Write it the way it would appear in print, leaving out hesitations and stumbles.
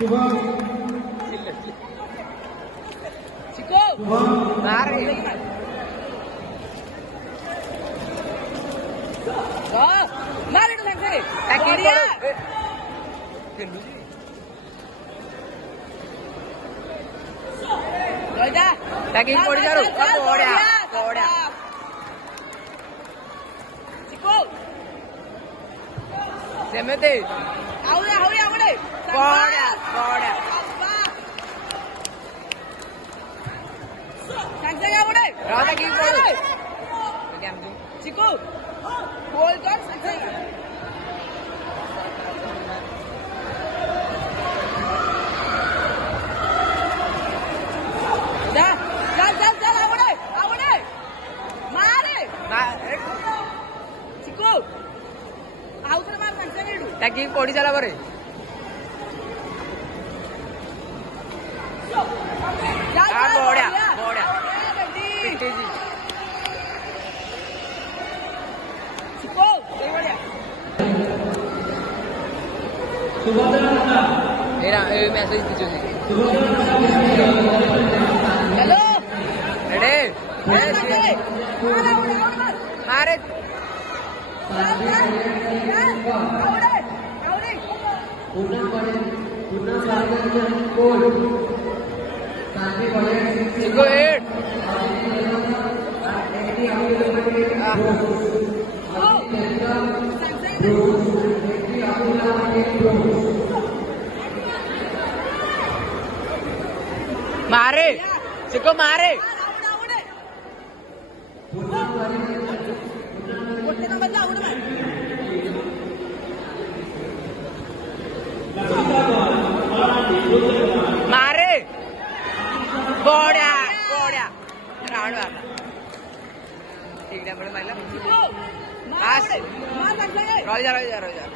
Chico मार मार it लगते टैकिंग टैकिंग पड़ जा कोड़ा कोड़ा चिको सेमते आवडे आवडे आवडे कोड़ा कोड़ा सांगते आवडे राधा की पड़ गेम दू चिको बोल कर सांगते जा चल चल चल आवडे आवडे मारे चिको आउथरे मार सांगते नीडू टॅकिंग पडी जाला बरे आ बोड्या बोड्या पिटेजी चिको ए बोड्या मेरा ए मैसेज दीजो हेलो रेडी मारे Go ahead. मारे चिको मारे मारे बोड्या बोड्या राउंड वाला ठीक है बड़े माइला बस रोल जा रोल जा